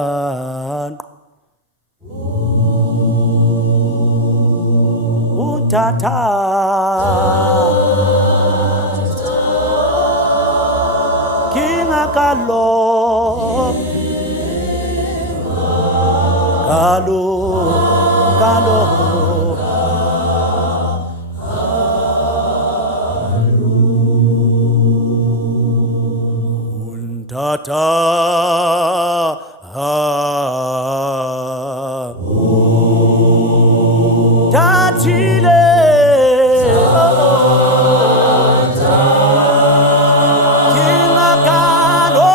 Tatahan Untata Kinga kalo Untata Tatile Kinga kalo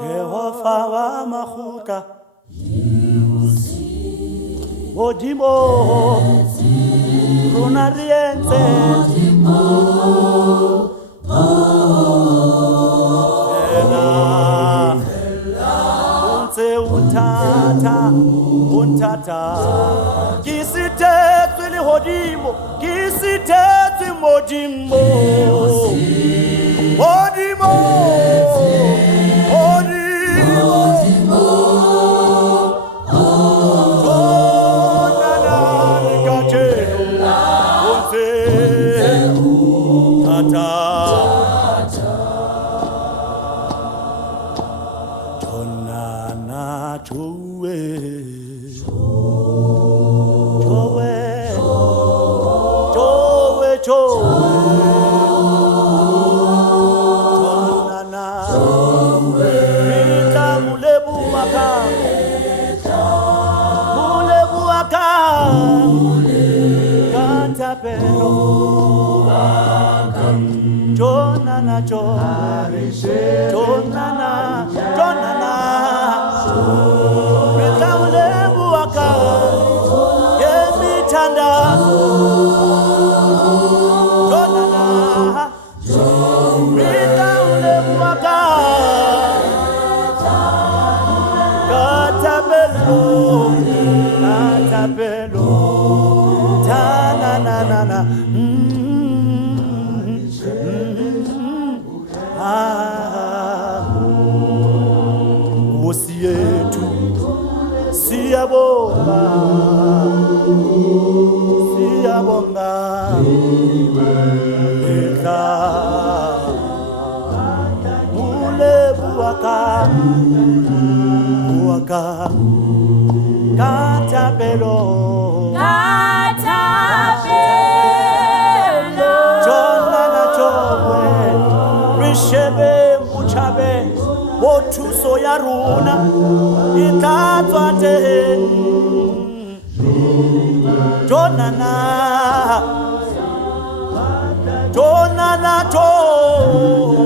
Jehovah wa mahuta Odimo Runariense Unse untata Kisite li hodimo Kisite modimo Odimo Jonana Mitaule buaka Yemitanda Jonana Mitaule buaka Katabelo Tanana Osietu siyabonga Eka Mule buaka Katabelo Jonana chowe Rishebe muchabe Wotuso yaruna Itatwa teni Jonana to